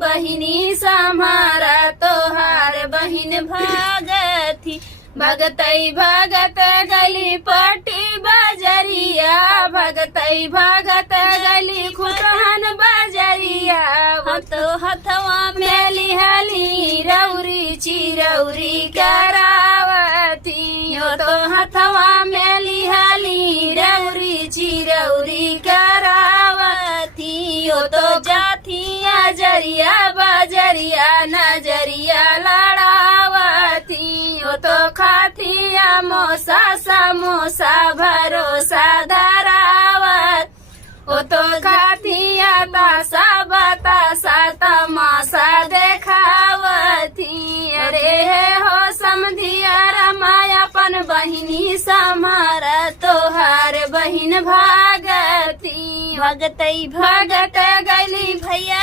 बहिनी समारा तोहार बहिन भागती भगतई भगत गली पट्टी बजरिया भगतई भगत गली खुटहन बजरिया वो तो हथवा में लिहली रौरी चिरौरी करावती वो तो हथवा में लिहली रौरी चिरौरी करावती वो तो जाथिया जरिया बजरिया नजरिया लड़ावती वो तो खातिया मोसा समोसा भरोसा धरावत वो तो खातिया तासा बतासा तमाशा देखावती अरे हो समधिया रमाया अपन बहिनी समारा तोहार बहिन भागती भगतई भगत गली भैया